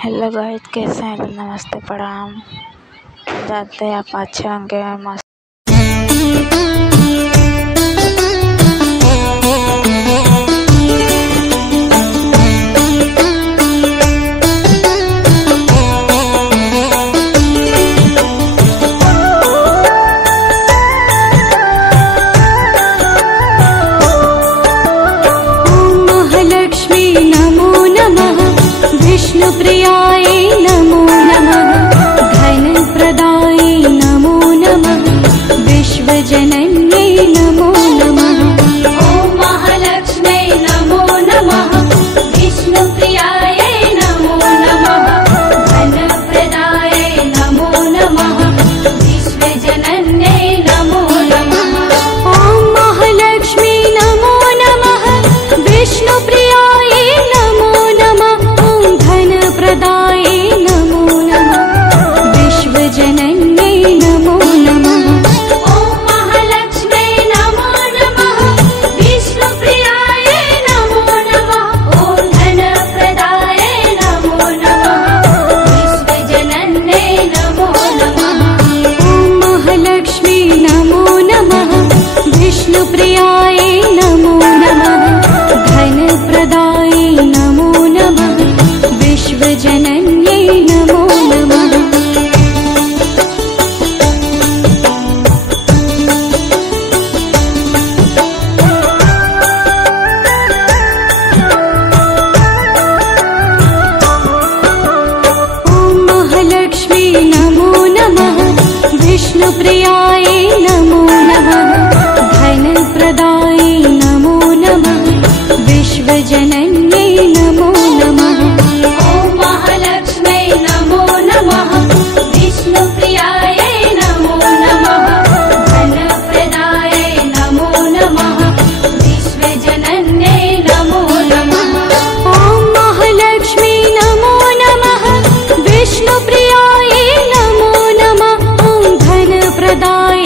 Hello guys, कैसे हैं? तो नमस्ते, प्रणाम। जानते हैं आप अच्छे होंगे। मस्त विष्णुप्रियाय नमो नमः, धनप्रदाय नमो नमः, विश्वजनन्यै नमो नमः। ॐ महालक्ष्म्यै नमो नमः, विष्णुप्रियाय नमो नमः, धनप्रदाय नमो नमः, विश्वजनन्यै नमो नमः। ॐ महालक्ष्मी नमो नमः, विष्णुप्रियाय नमो नमः, धनप्रदाय नमो नमः, विश्वजनन्यै नमो नमः। ॐ महालक्ष्म्यै नमो नमः, विष्णुप्रियाय नमो नमः, ॐ धनप्रदाय नमो नमः, विश्वजनन्यै नमो नमः। ॐ महालक्ष्मी नमो नमः, विष्णुप्रियाय नमो नमः, धनप्रदाय नमो नमः, विश्वजनन्यै नमो नमः। ॐ महालक्ष्मी नमो नमः, विष्णुप्रियाय नमो नमः, धनप्रदाय नमो नमः, विश्वजनन्यै नमो नमः। ॐ महालक्ष्म्यै नमो नमः, विष्णुप्रियाय नमो नमः, धनप्रदाय नमो नमः, विश्वजनन्यै नमो नमः। ॐ महालक्ष्मी नमो नमः, विष्णुप्रियाय नमो नमः, धनप्रदाय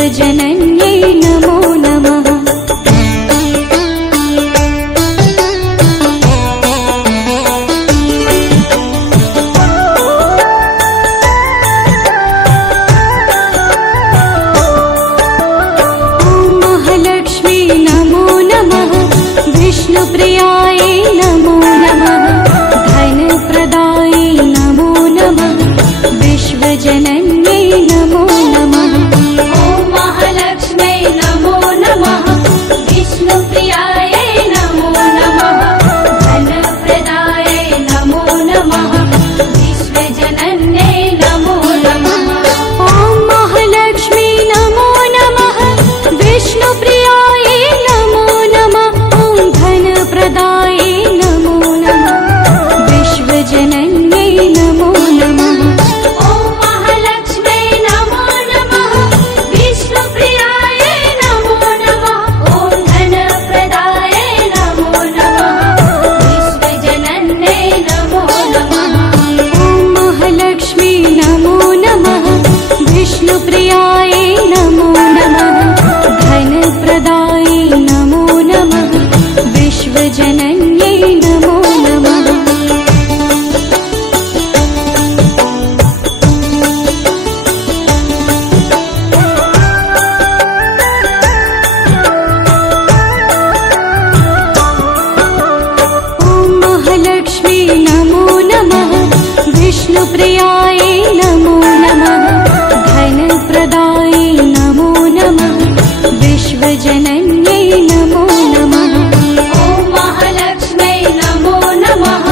विश्वजनन्यै नमो नमः। विष्णुप्रियायै नमो नमः। धनप्रदायै नमो नमः। विश्वजनन्यै नमो नमः। ॐ महालक्ष्म्यै नमो नमः। विष्णुप्रियायै नमो नमः। धनप्रदायै नमो नमः। विश्वजनन्यै नमो नमः। ॐ महालक्ष्मी नमो नमः। विष्णुप्रियायै नमो नमः। धनप्रदायै नमो नमः। विश्वजनन्यै नमो नमः। ॐ महालक्ष्म्यै नमो नमः। विष्णुप्रियायै नमो नमः। ॐ धनप्रदायै नमो नमः। विश्वजनन्यै नमो नमः। ॐ महालक्ष्मी नमो नमः। विष्णुप्रियायै नमो नमः। धनप्रदायै नमो नमः। विश्वजनन्यै नमो नमः। ॐ महालक्ष्मी नमो नमः। विष्णुप्रियायै नमो नमः। धनप्रदायै नमो नमः। विश्वजनन्यै नमो नमः। ॐ महालक्ष्म्यै नमो नमः।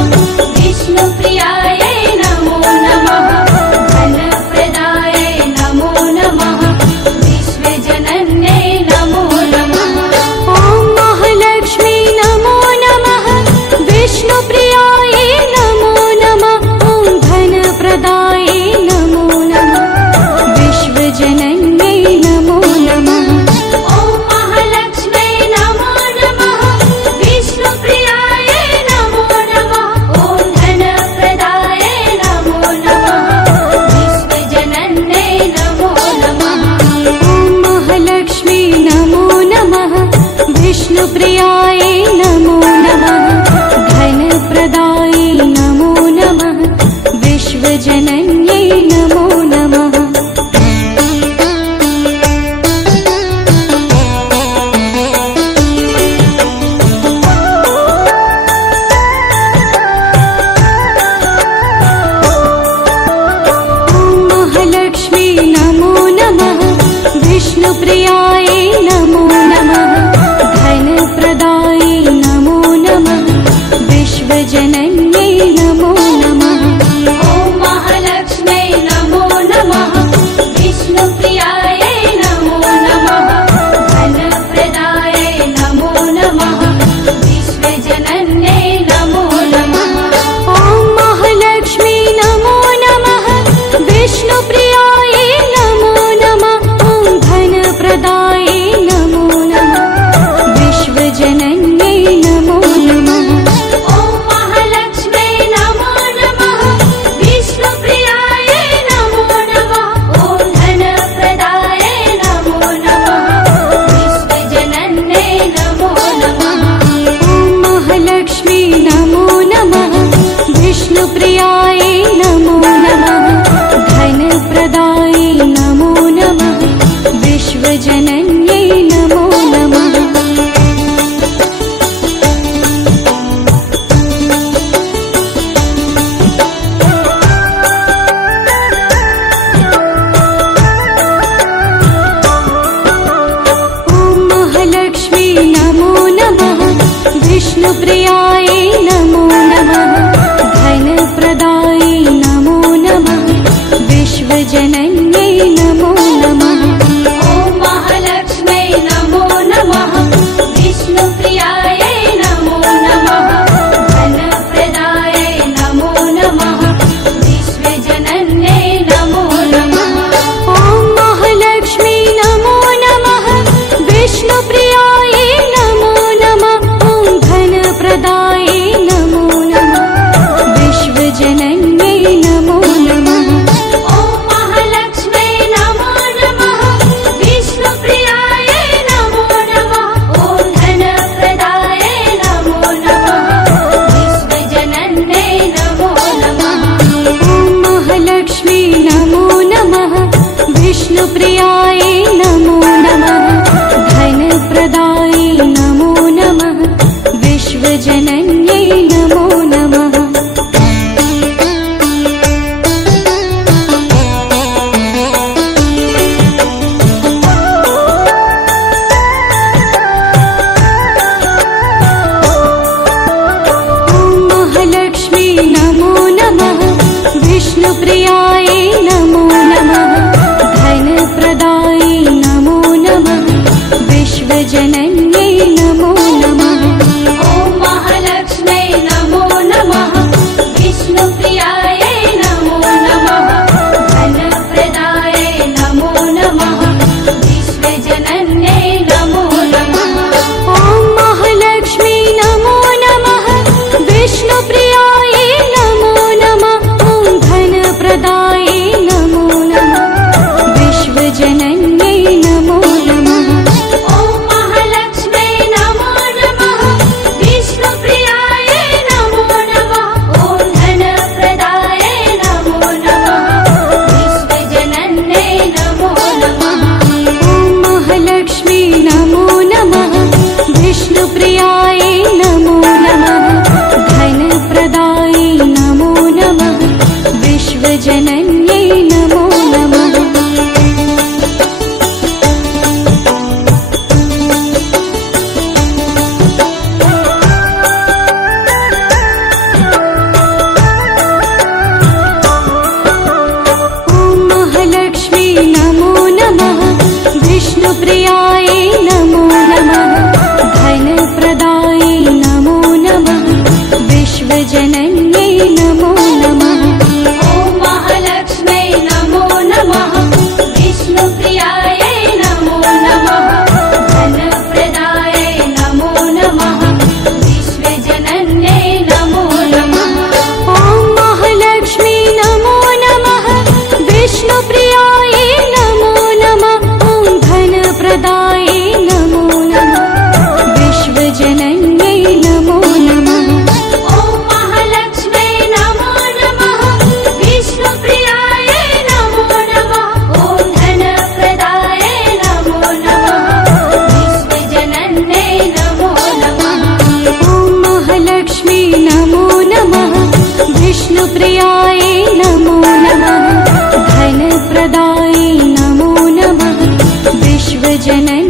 विष्णुप्रियायै नमो नमः। धनप्रदायै नमो नमः। विश्वजनन्यै नमो नमः। ॐ महालक्ष्मी नमो नमः। विष्णुप्रियायै नमो नमः। ॐ धनप्रदायै नमो नमः। विश्वजनन्यै नमो नमः। ॐ महालक्ष्म्यै नमो नमः। विष्णुप्रियायै नमो नमः। ॐ धनप्रदायै नमो नमः। विश्वजनन्यै नमो नमः। ॐ महालक्ष्मी नमो नमः। विष्णुप्रियायै नमो नमः। धनप्रदायै नमो नमः। विश्वजनन्यै नमो नमः। ॐ महालक्ष्मी नमो नमः। विष्णुप्रियायै नमो नमः। धनप्रदायै नमो नमः। विश्वजनन्यै नमो नमः। ॐ महालक्ष्म्यै नमो नमः। विष्णुप्रियायै नमो नमः। धनप्रदायै नमो नमः। विश्वजनन्यै नमो नमः। ॐ महालक्ष्मी नमो नमः। विष्णुप्रियायै नमो नमः। ॐ धनप्रदायै नमो नमः। विश्वजनन्यै नमो नमः। ॐ महालक्ष्म्यै नमो नमः। विष्णुप्रियायै नमो नमः। ॐ धनप्रदायै नमो नमः। विश्वजनन्यै नमो नमः। ॐ महालक्ष्मी नमो नमः। विष्णुप्रियायै नमो नमः। धनप्रदायै नमो नमः। विश्वजनन्यै नमो नमः। ॐ महालक्ष्मी नमो नमः। विष्णुप्रियायै नमो नमः। धनप्रदायै नमो नमः। विश्वजनन्यै नमो नमः। ॐ महालक्ष्म्यै नमो नमः। विष्णुप्रियायै नमो नमः। धनप्रदायै नमो नमः। विश्वजनन्यै नमो नमः। ॐ महालक्ष्मी नमो नमः। विष्णुप्रियायै नमो नमः। ॐ धनप्रदायै जननी